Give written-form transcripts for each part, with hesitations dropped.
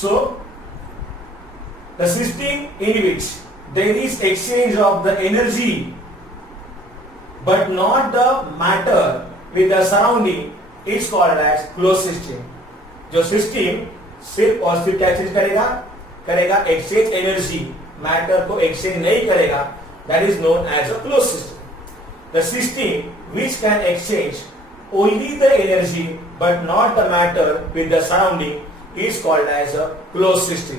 So the system in which there is exchange of the energy but not the matter with the surrounding is called as closed system. जो system सिर्फ और सिर्फ क्या चीज करेगा exchange energy, matter को exchange नहीं करेगा, that is known as a close system. The system which can exchange only the energy but not the matter with the surrounding is called as a close system.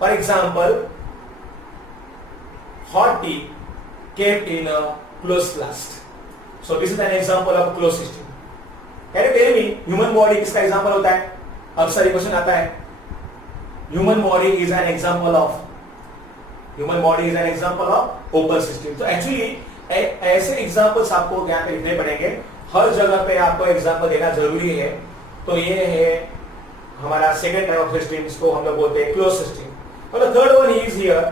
For example, hot tea kept in a closed flask. So this is an example of a closed system. Can you tell me human body किसका example होता है? अक्सर ये question आता है। Human body is an example of open system. तो actually ऐसे examples आपको यहाँ पे लिखने पड़ेंगे, हर जगह पे आपको एग्जाम्पल देना जरूरी है। तो ये है हमारा सेकेंड टाइप ऑफ सिस्टम, इसको हम लोग बोलते हैं क्लोज सिस्टम। और the third one is here,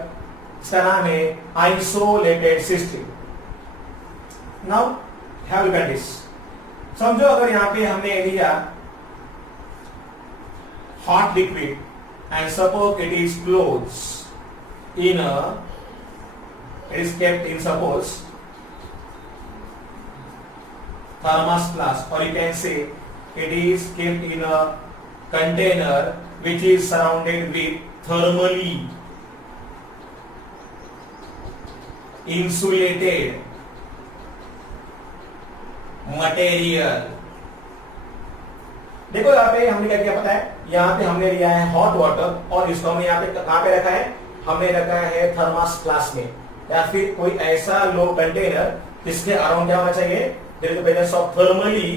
इसका नाम है isolated system. Now have look at this. समझो अगर यहाँ पे हमने लिया hot liquid and suppose it is closed in a, it is kept in suppose thermos flask, or you can say it is kept in a container which is surrounded with thermally insulated material। देखो यहाँ पे हमने क्या किया पता है, यहाँ पे हमने लिया है हॉट वाटर और इसको हमने यहाँ पे कहाँ पे रखा है, हमने रखा है थर्मस फ्लास्क में, या फिर कोई ऐसा लो कंटेनर जिसके अराउंड क्या होना चाहिए, there is the presence of thermally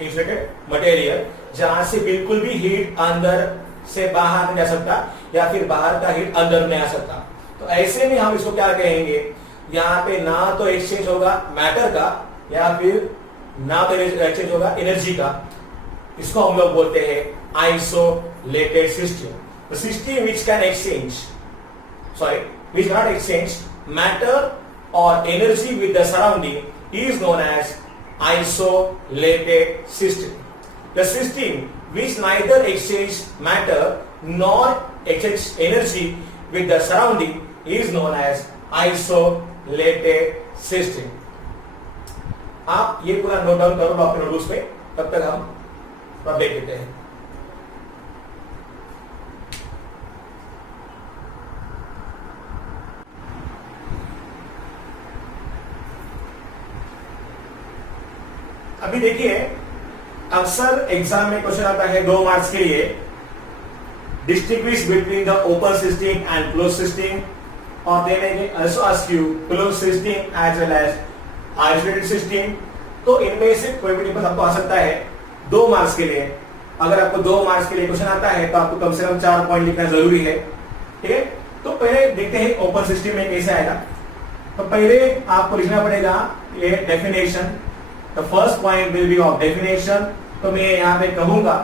insulated material, जहां से बिल्कुल भी हीट अंदर से बाहर नहीं जा सकता या फिर बाहर का हीट अंदर नहीं आ सकता। तो ऐसे में हम इसको क्या कहेंगे, यहाँ पे ना तो एक्सचेंज होगा मैटर का या फिर ना तो एक्सचेंज होगा एनर्जी का, इसको हम लोग बोलते हैं isolated system. The system which can exchange which cannot exchange matter or energy with the surrounding is known as isolated system. The system which neither exchange matter nor exchange energy with the surrounding is known as isolated system. आप ये पूरा note down करो अपने notebooks पे, तब तक हम देख लेते हैं। अभी देखिए, अक्सर एग्जाम में क्वेश्चन आता है 2 मार्क्स के लिए, distinguish between the open system and close system, और दे may also ask you closed system as well as isolated system। तो इनमें से कोई भी डिफरेंस आपको आ सकता है 2 मार्क्स के लिए। अगर आपको 2 मार्क्स के लिए क्वेश्चन आता है तो आपको कम से कम 4 पॉइंट लिखना जरूरी है, ठीक है। तो पहले देखते हैं ओपन सिस्टम में कैसे आएगा। तो पहले आपको लिखना पड़ेगा ये definition. The first point will be of definition. तो मैं यहां पे कहूंगा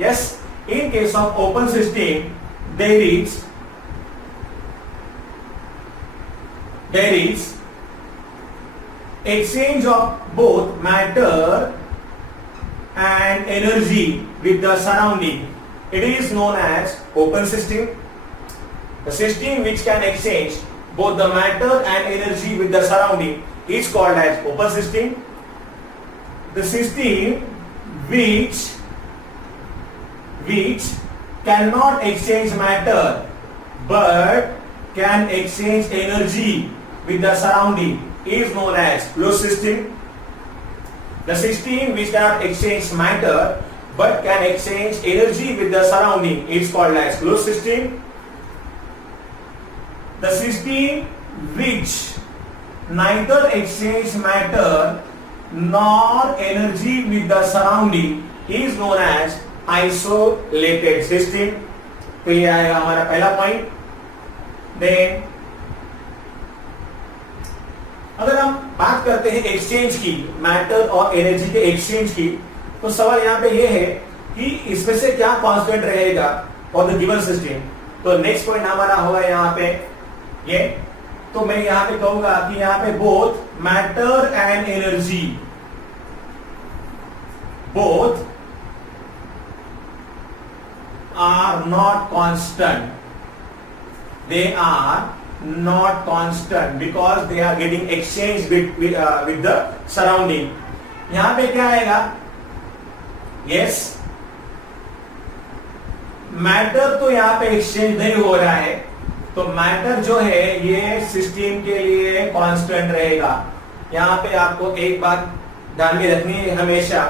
yes, in case of open system there is exchange of both matter and energy with the surrounding. It is known as open system. The system which can exchange both the matter and energy with the surrounding is called as open system. The system which cannot exchange matter but can exchange energy with the surrounding is known as closed system. The system which cannot exchange matter but can exchange energy with the surrounding is called as closed system. The system which neither exchange matter nor energy with the surrounding is known as isolated system. तो ये आएगा हमारा पहला point. Then अगर हम बात करते हैं एक्सचेंज की, मैटर और एनर्जी के एक्सचेंज की, तो सवाल यहाँ पे ये है कि इसमें से क्या कांस्टेंट रहेगा फॉर द गिवन सिस्टम। तो नेक्स्ट पॉइंट हमारा होगा यहाँ पे ये, तो मैं यहाँ पे कहूंगा कि यहाँ पे both matter and energy, both are not constant. They are not constant because they are getting exchanged with the surrounding. यहां पे क्या आएगा? Yes, मैटर तो यहां पे एक्सचेंज नहीं हो रहा है, तो मैटर जो है ये सिस्टम के लिए कांस्टेंट रहेगा. यहां पे आपको एक बात ध्यान में रखनी है हमेशा,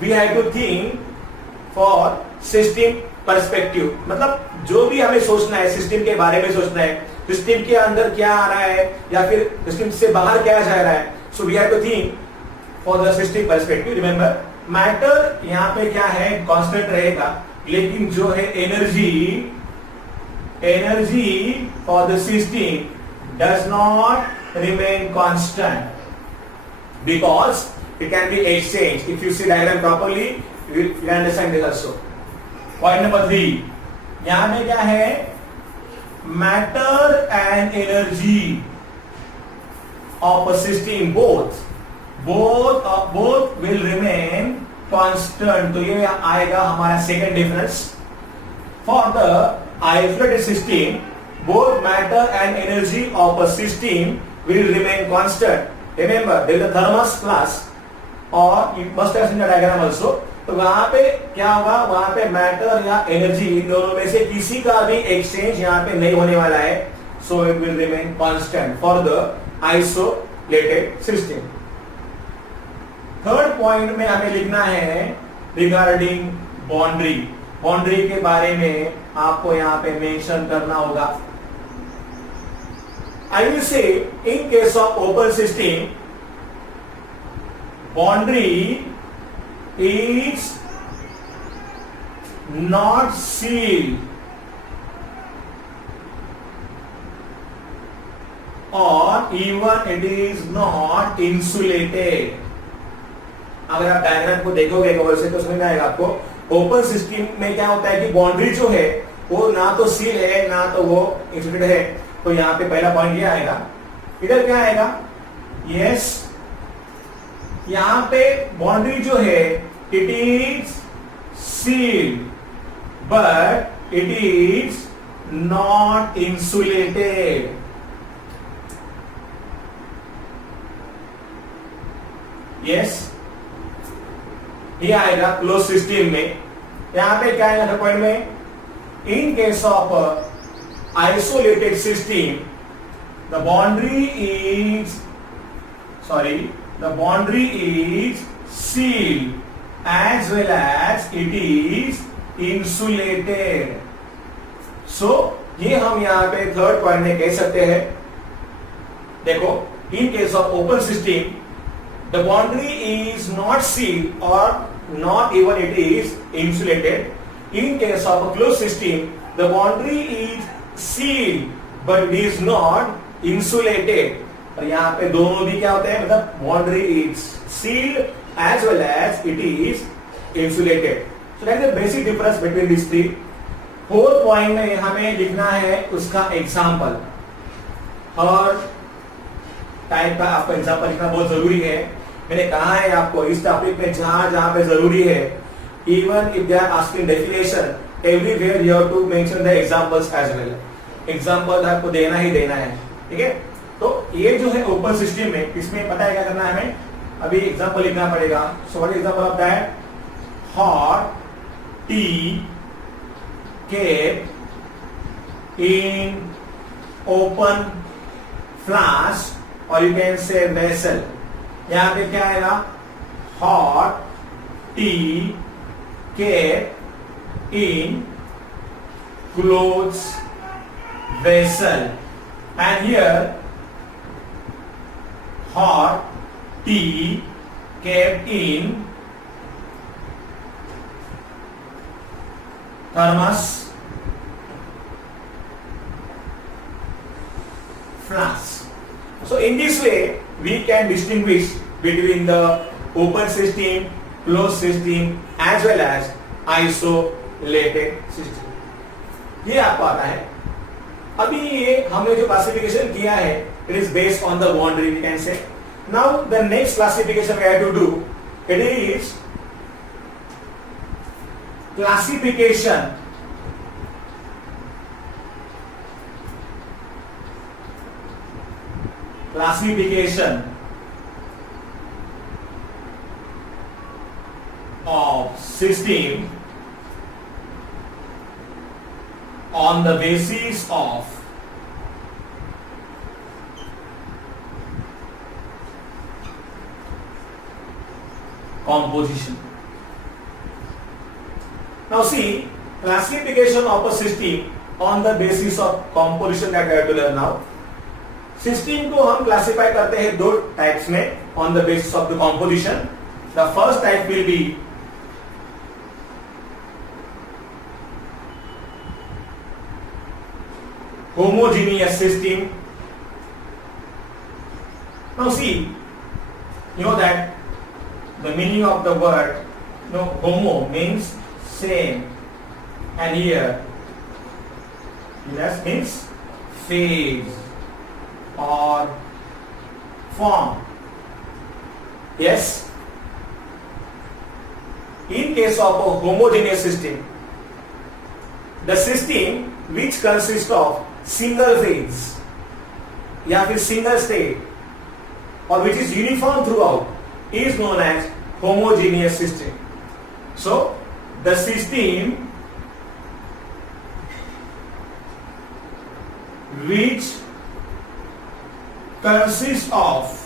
we have to think for system perspective. मतलब जो भी हमें सोचना है सिस्टम के बारे में सोचना है, सिस्टम के अंदर क्या आ रहा है या फिर सिस्टम से बाहर क्या जा रहा है. So we have to think for the system perspective. Remember, matter यहां पे क्या है, कांस्टेंट रहेगा, लेकिन जो है energy for the system does not remain constant because it can be exchange. If you see diagram properly you will understand this also. Point number 3, यहां में क्या है, matter and energy of a system both will remain constant. तो ये आएगा हमारा second difference. For the isolated system, both matter and energy of a system will remain constant. Remember, there is a thermos class, or you must have seen the diagram also. तो वहां पे क्या होगा, वहां पे मैटर या energy in दोनों में से किसी का भी एक्सचेंज यहां पे नहीं होने वाला है. So it will remain constant for the isolated system. Third point में हमें लिखना है रिगार्डिंग बाउंड्री. बाउंड्री के बारे में आपको यहां पे मेंशन करना होगा. I will say in case of open system, boundary is not sealed or even it is not insulated. अगर आप डायग्राम को देखोगे कवर से तो समझ में आएगा आपको. ओपन सिस्टम में क्या होता है कि बाउंड्री जो है वो ना तो सील है ना तो वो इंसुलेटेड है. तो यहां पे पहला पॉइंट ये आएगा. इधर क्या आएगा, यस, यहां पे बाउंड्री जो है it is sealed but it is not insulated. yes, ये आएगा क्लोज सिस्टम में. यहां पे क्या आएगा पॉइंट में, इन case of isolated system the boundary is sealed as well as it is insulated. So ये हम यहां पे थर्ड पॉइंट में कह सकते हैं. देखो, इन case of open system the boundary is not sealed or not even it is insulated. In case of a closed system, the boundary is sealed but it is not insulated. और यहाँ पे दोनों भी क्या होते हैं, मतलब boundary is sealed as well as it is insulated. So that is the basic difference between these three. Fourth point में हमें लिखना है उसका एग्जाम्पल. और टाइप का आपको एग्जाम्पल लिखना बहुत जरूरी है. मैंने कहा है आपको इस टॉपिक में जहां जहां पे जरूरी है, even if they are asking definition, everywhere you have to mention the examples as well. Example आपको देना ही देना है, ठीक है. तो ये जो है ओपन सिस्टम में, इसमें पता है क्या करना है हमें, अभी एग्जांपल लिखना पड़ेगा. So what example of that, hot T kept in open flask or you can say vessel. यहां पे क्या आएगा, hot tea kept in closed vessel, and here hot tea kept in thermos flask. So in this way we can distinguish between the open system, closed system as well as isolated system. ये आपको आता है. अभी ये हमने जो classification किया है, it is based on the boundary we can say. Now the next classification we have to do, it is classification classification of system on the basis of composition. Now see, classification of a system on the basis of composition that we have to learn now. System को हम classify करते हैं दो types में on the basis of the composition. The first type will be homogeneous system. Now see, you know that the meaning of the word, homo means same, and here means phase or form. Yes, in case of a homogeneous system, the system which consists of single phase या फिर single state or which is uniform throughout is known as homogeneous system. So the system which consists of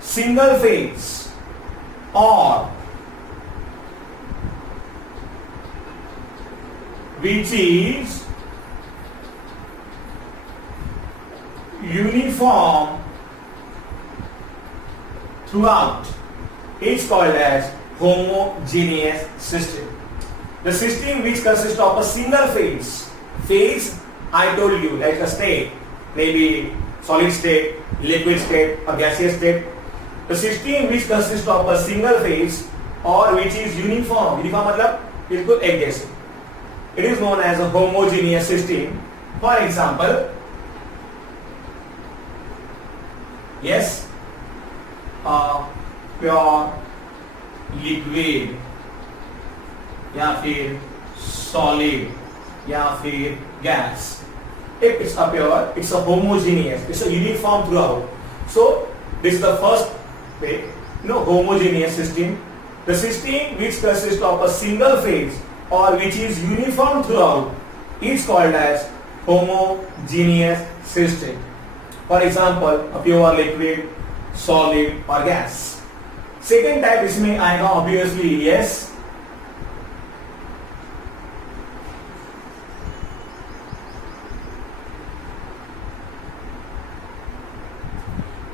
single phase or which is uniform throughout is called as homogeneous system. The system which consists of a single phase I told you, like a state, maybe solid state, liquid state or gaseous state. The system which consists of a single phase or which is uniform मतलब बिल्कुल एक जैसे, it is known as a homogeneous system. For example, yes, pure liquid या फिर solid या फिर gas. If it's a pure, it's a homogeneous, it's a uniform throughout. So this is the first way, homogeneous system. The system which consists of a single phase or which is uniform throughout is called as homogeneous system. For example, a pure liquid, solid or gas. Second type इसमें आएगा obviously, yes,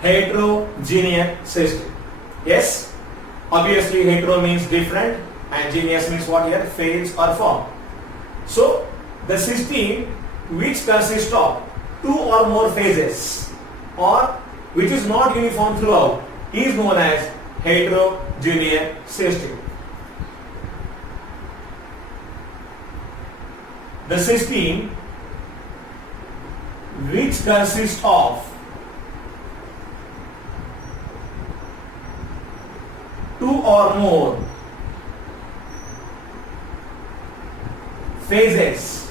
heterogeneous system. Yes, obviously hetero means different and geneous means what here? Phase or form. So the system which consists of two or more phases or which is not uniform throughout is known as heterogeneous system. The system which consists of two or more phases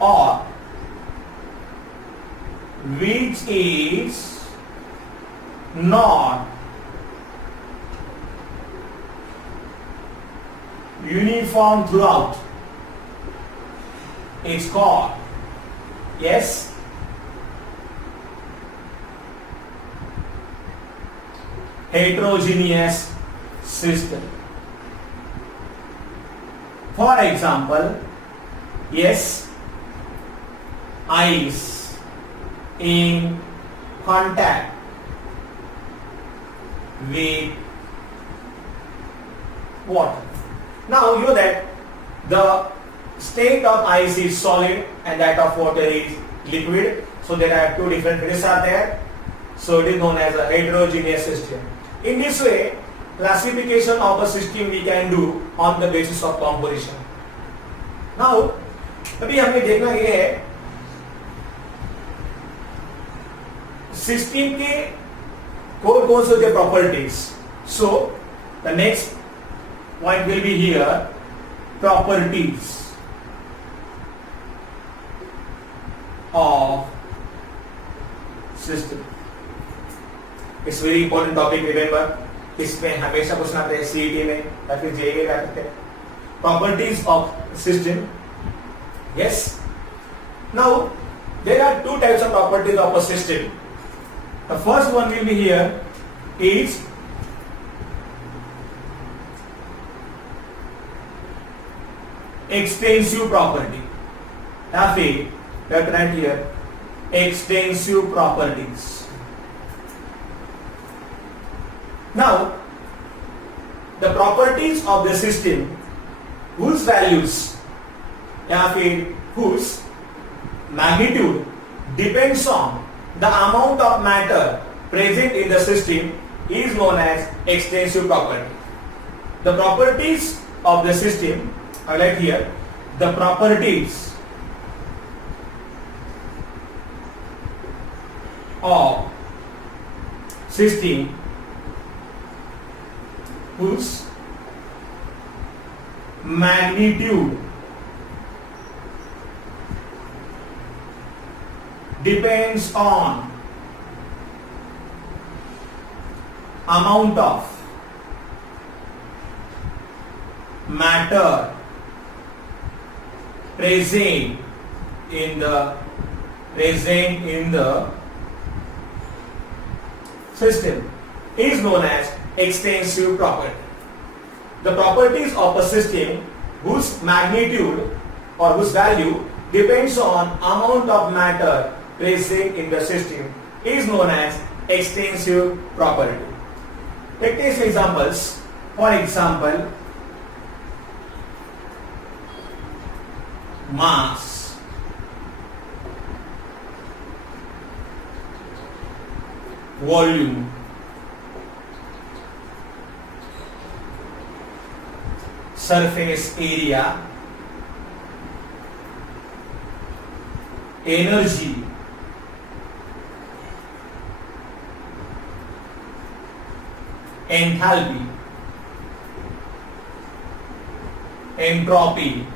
or which is not uniform throughout is called, yes, heterogeneous system. For example, yes, ice in contact with water. Now you know that the state of ice is solid and that of water is liquid. So there are two different phases are there. So it is known as a heterogeneous system. In this way, classification of a system we can do on the basis of composition. Now, अभी हमें देखना ये है system के कौन से जो properties. So the next point will be here properties. of system. It's very important topic, remember. इसमें हमेशा पूछना आता है सीईटी में या फिर जेईई में आते हैं. Properties of system. Yes. Now there are two types of properties of a system. The first one will be here is extensive property. या फिर let write here extensive properties. Now the properties of the system whose values या फिर whose magnitude depends on the amount of matter present in the system is known as extensive property. The properties of the system, highlight here, the properties of system whose magnitude depends on amount of matter present in the system is known as extensive property. The properties of a system whose magnitude or whose value depends on amount of matter present in the system is known as extensive property. Take these examples. For example, mass, volume, surface area, energy, enthalpy, entropy,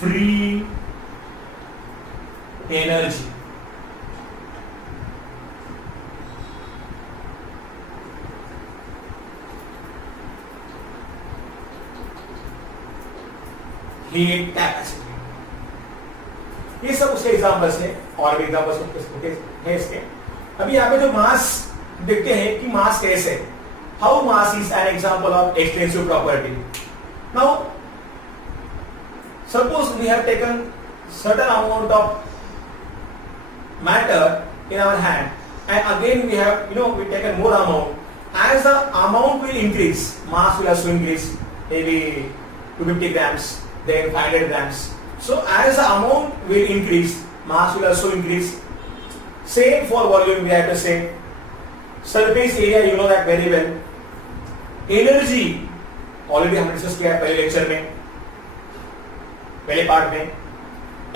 free energy. Heat capacity, ये सब उसके examples हैं और भी examples हैं इसके. अभी यहाँ पे जो मास देखते हैं कि मास कैसे, how mass is an example of extensive property. Now suppose we have taken certain amount of matter in our hand and again we have we taken more amount. As the amount will increase, mass will also increase, maybe 250 grams, then 500 grams. So as the amount will increase, mass will also increase. Same for volume, we have to say. Surface area, you know that very well. Energy already हमने discuss किया है पहले lecture में, पहले part में.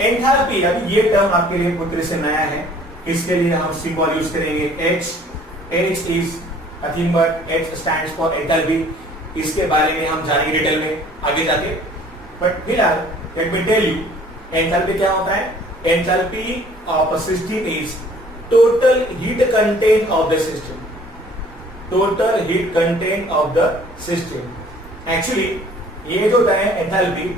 Enthalpy, अभी ये term आपके लिए पूरी तरह से नया है, इसके लिए हम सिंबल यूज करेंगे H. H is nothing but H stands for enthalpy. इसके बारे में हम जानेंगे डिटेल में आगे जाके, बट फिलहाल let me tell you enthalpy क्या होता है. Enthalpy of a system is total heat content of the system. Total heat content of the system. Actually ये जो है enthalpy,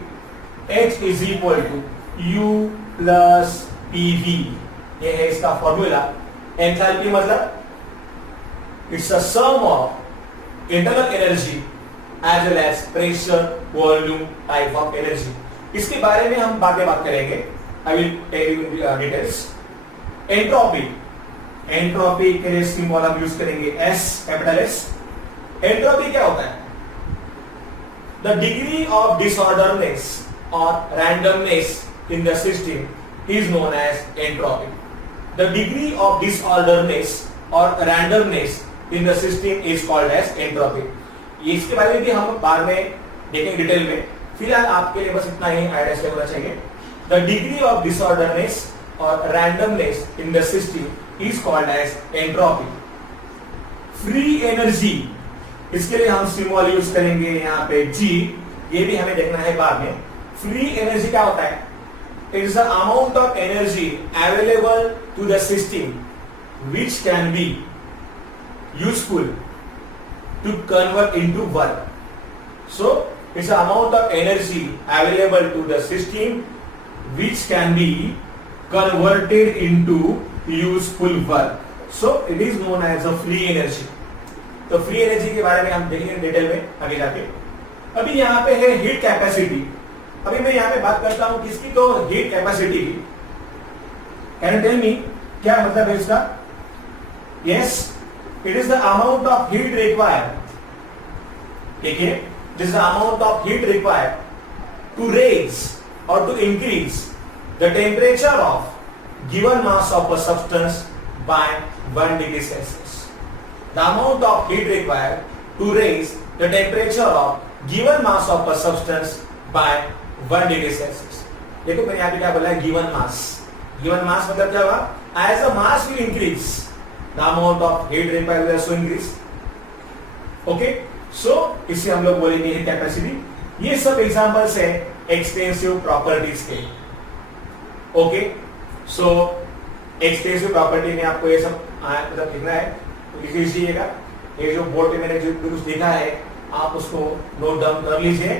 H is equal to U plus PV, ये है इसका formula. Enthalpy मतलब it's a sum of internal energy as well as pressure, volume, type of energy. इसके बारे में हम बातें बात करेंगे. I will tell you details. Entropy, entropy के लिए सिंबल हम यूज करेंगे S, कैपिटल S. एंट्रोपी क्या होता है? The degree of disorderness or randomness in the system is known as entropy. The degree of disorderness or randomness in the system is called as entropy. इसके बारे में भी हम बाद में देखेंगे डिटेल में. फिलहाल आपके लिए बस इतना ही आइडिया होना चाहिए. The degree of disorderness or randomness in the system is called as entropy. Free energy, इसके लिए हम सिंबल यूज करेंगे यहाँ पे G. ये भी हमें देखना है बाद में. फ्री एनर्जी क्या होता है? It is the amount of energy available to the system which can be useful to convert into work. So it's the amount of energy available to the system which can be converted into useful work. So it is known as a free energy. तो free energy के बारे में हम देखेंगे detail में आगे जाके. अभी यहाँ पे है हीट कैपेसिटी. अभी मैं यहाँ पे बात करता हूं किसकी? तो हीट कैपेसिटी की. कैन यू टेल मी क्या मतलब है इसका? Yes, it is the amount of heat required. ठीक है, it is the amount of heat required to raise और to increase the temperature of given mass of a substance by 1 degree Celsius. The amount of heat required to raise the temperature of given mass of a substance by 1 degree Celsius. देखो मैंने यहाँ पे क्या बोला है? given mass. given mass मतलब क्या हुआ? As the mass will increase, the amount of heat required will also increase. Okay? So इसे हम लोग बोलेंगे heat capacity. ये सब examples है extensive properties के. Okay? So extensive property में आपको ये सब मतलब लिखना है. लिख लीजिएगा. ये जो बोर्ड पे मैंने जो कुछ लिखा है आप उसको नोट डाउन कर लीजिए.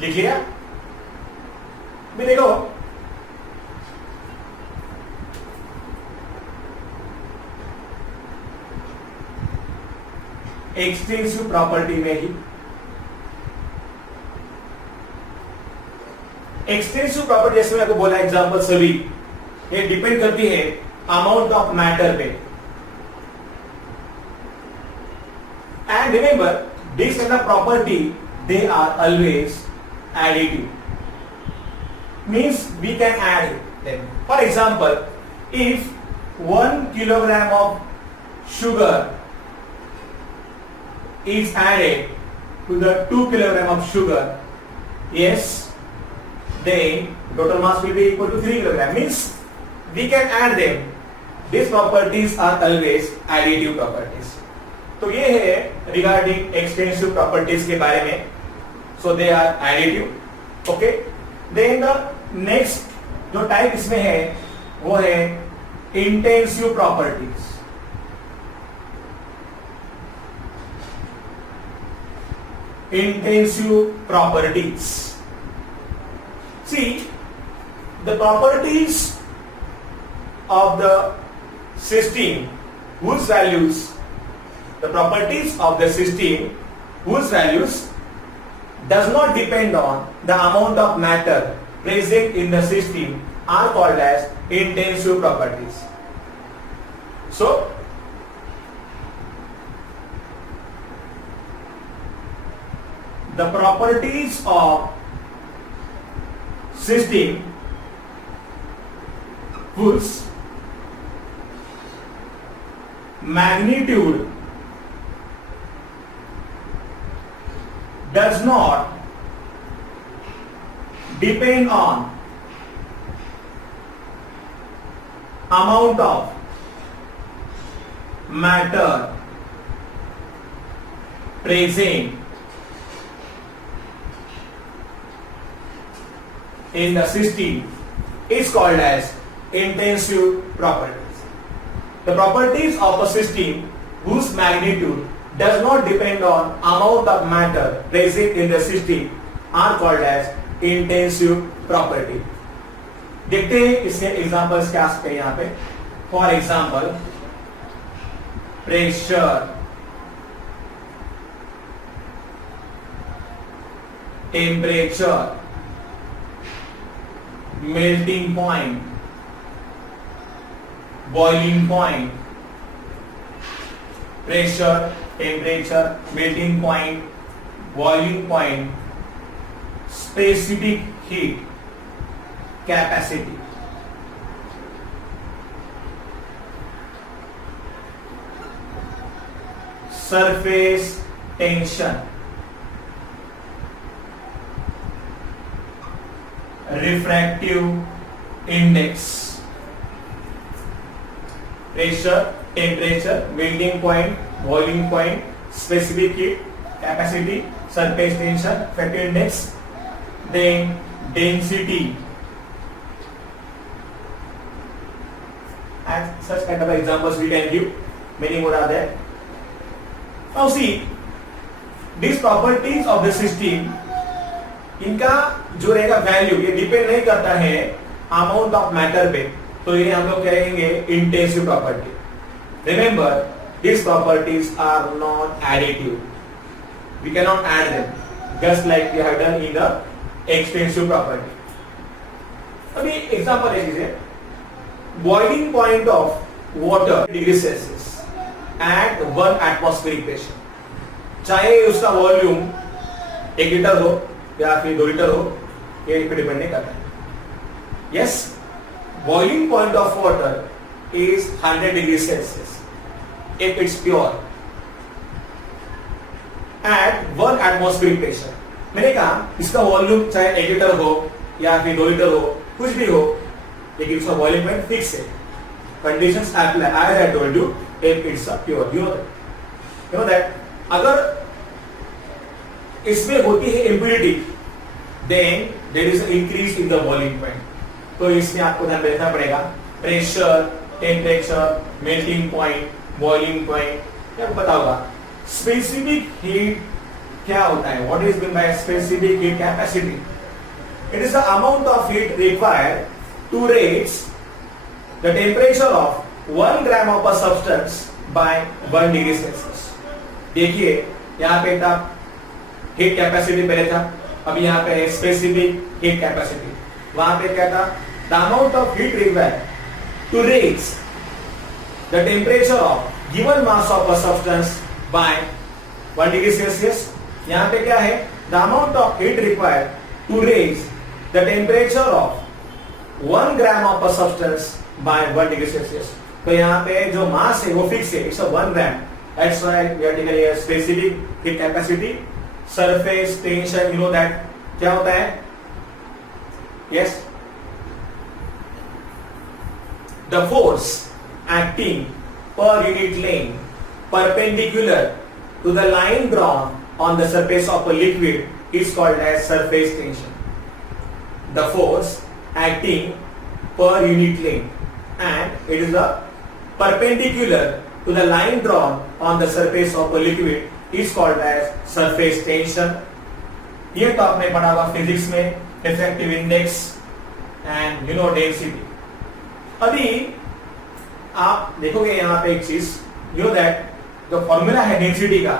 लिखिए. मैं देखो एक्सटेंसिव प्रॉपर्टी में ही एक्सटेंसिव प्रॉपर्टी जैसे मैंने आपको बोला एग्जांपल सभी ये डिपेंड करती है अमाउंट ऑफ मैटर पे. And remember this kind of property they are always additive. Means we can add them. For example if 1 kilogram of sugar is added to the 2 kilogram of sugar, yes, then total mass will be equal to 3 kilogram. Means we can add them. These properties are always additive properties. तो ये है regarding extensive properties के बारे में. So they are additive. Okay. Then the next जो type इसमें है वो है intensive properties. Intensive properties. See, the properties of the system whose values does not depend on the amount of matter present in the system are called as intensive properties. So the properties of system whose magnitude does not depend on amount of matter present in the system is called as intensive properties. The properties of a system whose magnitude does not depend on amount of matter present in the system are called as intensive property. देखते हैं इसके examples क्या सकते हैं यहाँ पे. For example pressure, temperature, melting point, boiling point, pressure, temperature, melting point, boiling point, specific heat, capacity. Surface tension, refractive index. Pressure, temperature, melting point, boiling point, specific heat, capacity, surface tension, refractive index, then density, and such kind of examples we can give. Many more are there. Now see, these properties of the system, इनका जो रहेगा value, ये depend नहीं करता है amount of matter पे, तो ये हम लोग कहेंगे intensive property. Remember, these properties are not additive. We cannot add them, just like we have done in the extensive property. अभी एग्जांपल है जैसे boiling point of water degree Celsius at 1 atmospheric pressure. चाहे उसका volume 1 litre हो या फिर 2 litre हो, ये पे डिपेंड नहीं करता है. Yes, boiling point of water is 100 degree Celsius if it's pure at 1 atmospheric pressure. मैंने कहा इसका वॉल्यूम चाहे 1 लीटर हो या फिर 2 लीटर हो, कुछ भी हो, लेकिन उसका बॉइलिंग पॉइंट फिक्स है. Conditions apply as I told you if it's a pure. You know that अगर इसमें होती है impurity, then there is an increase in the boiling point. तो इसमें आपको ध्यान रखना पड़ेगा. Pressure, temperature, melting point, boiling point, क्या पता होगा. स्पेसिफिक हीट क्या होता है? What is mean by specific heat capacity? It is the amount of heat required to raise the temperature of 1 gram of a substance by 1 degree Celsius. देखिए यहाँ पे था हीट कैपेसिटी पहले था, अभी यहाँ पे है स्पेसिफिक हीट कैपेसिटी. वहां पे क्या था? The amount of heat required to raise the temperature of given mass of a substance by 1 degree Celsius. यहाँ पे क्या है? The amount of heat required to raise the temperature of 1 gram of a substance by 1 degree Celsius. तो यहाँ पे जो मास है वो फिक्स है, it's a 1 gram. That's why we are taking a specific heat capacity. Surface tension, you know that क्या होता है? Yes. The force acting per unit length perpendicular to the line drawn on the surface of a liquid is called as surface tension. The force acting per unit length and it is the perpendicular to the line drawn on the surface of a liquid is called as surface tension. ये तो आपने पढ़ा होगा physics में, refractive index and density. अभी आप देखोगे यहां पे एक चीज, यू दैट जो फॉर्मूला है डेंसिटी का,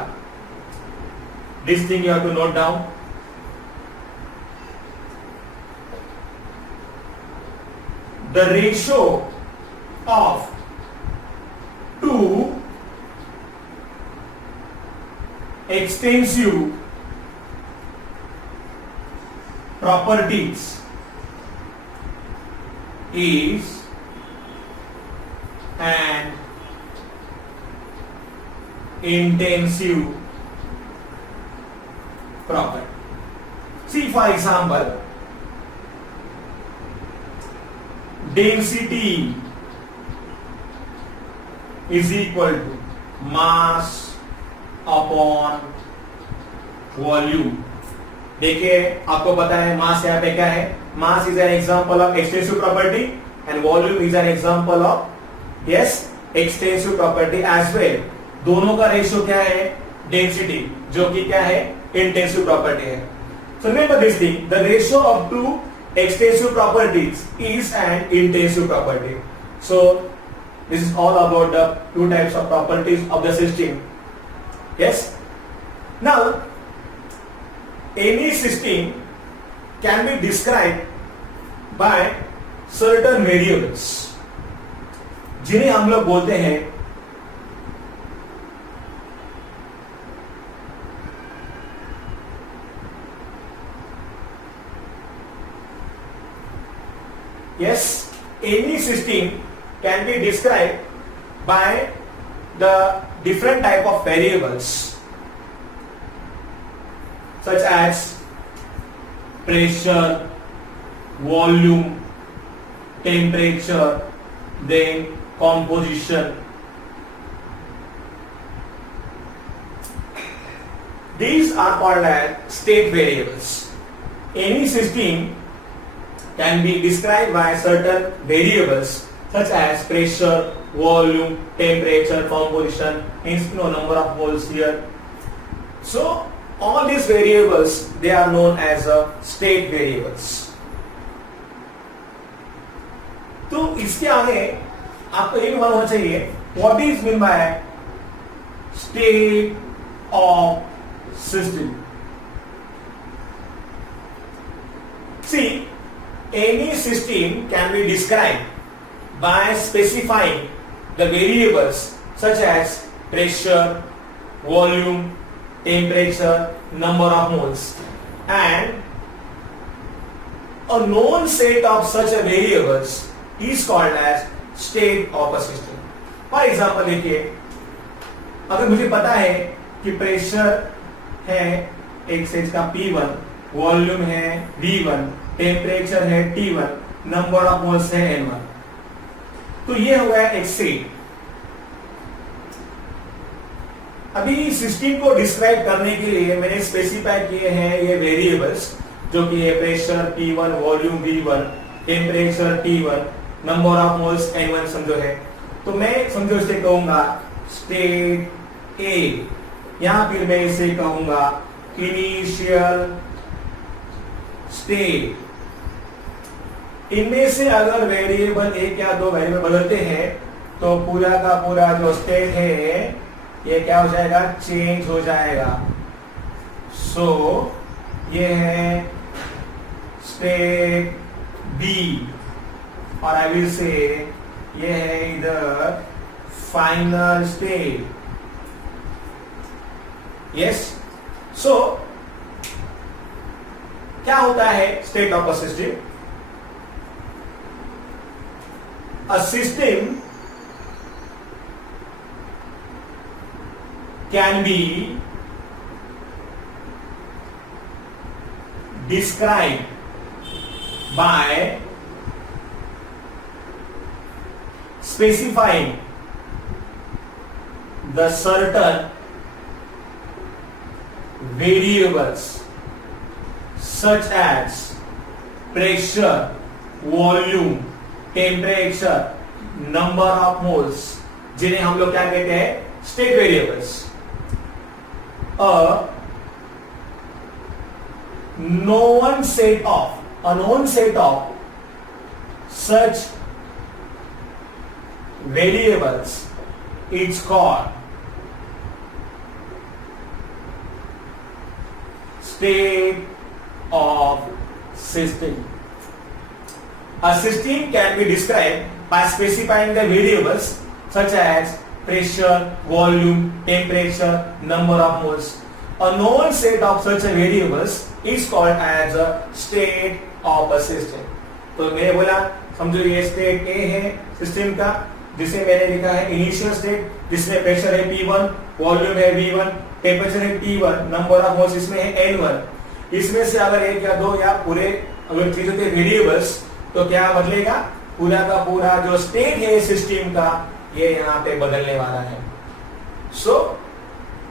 this thing you have to note down. The ratio of 2 extensive properties is an intensive property. See, for example, density is equal to mass upon volume. देखिए आपको पता है मास यहाँ पे क्या है? Mass is an example of extensive property and volume is an example of extensive property as well. दोनों का रेशियो क्या है? डेंसिटी, जो कि क्या है? इंटेंसिव प्रॉपर्टी है. So remember this thing, the ratio of 2 extensive properties is an intensive property. So this is all about the 2 types of properties of the system. Yes. Now any system can be described by certain variables जिन्हें हम लोग बोलते हैं any system can be described by the different type of variables such as pressure, volume, temperature, then composition. These are called as state variables. Any system can be described by certain variables such as pressure, volume, temperature, composition, means number of moles here. So all these variables, they are known as state variables. तो इसके आगे आपको ये भी मालूम होना चाहिए what is mean by state of system. See any system can be described by specifying the variables such as pressure, volume, temperature, number of moles, and a known set of such variables is called as state of a system. For example, देखिए अगर मुझे पता है कि pressure है एक says का P1, volume है V1, टेम्परेचर है T1, नंबर ऑफ मोल्स है N1, तो ये हो गया एक सेट. अभी सिस्टम को डिस्क्राइब करने के लिए मैंने स्पेसिफाई किए हैं ये वेरिएबल्स, जो कि है pressure P1, volume V1, temperature T1, number of moles N1 समझो है. तो मैं समझो इसे कहूंगा स्टेट ए, यहां फिर मैं इसे कहूंगा इनिशियल स्टेट. इनमें से अगर वेरिएबल एक या दो वेरिएबल बदलते हैं तो पूरा का पूरा जो स्टेट है ये क्या हो जाएगा, चेंज हो जाएगा. सो ये है स्टेट बी और आई विल से ये है इधर फाइनल स्टेट. यस. सो क्या होता है state of a system? A system can be described by specifying the certain variables such as pressure, volume, temperature, number of moles, जिन्हें हम लोग क्या कहते हैं, state variables. A known set of such variables is called state of system. A system can be described by specifying the variables such as pressure, volume, temperature, number of moles. A known set of such variables is called as a state of a system. तो मैंने बोला समझो ये state A है system का, जिसे मैंने लिखा है इनिशियल स्टेट, जिसमें प्रेशर है P1, वॉल्यूम है V1, टेम्परेचर है T1, नंबर ऑफ मोल्स इसमें है N1. इसमें से अगर एक या दो या पूरे अगर चीजों के वेरिएबल्स, तो क्या बदलेगा, पूरा का पूरा जो स्टेट है सिस्टम का ये यहां पे बदलने वाला है. So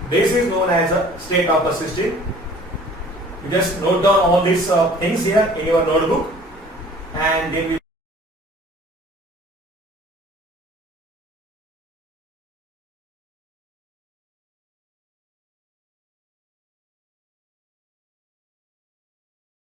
this is known as a state of a system. You just note down all these things here in your notebook and then we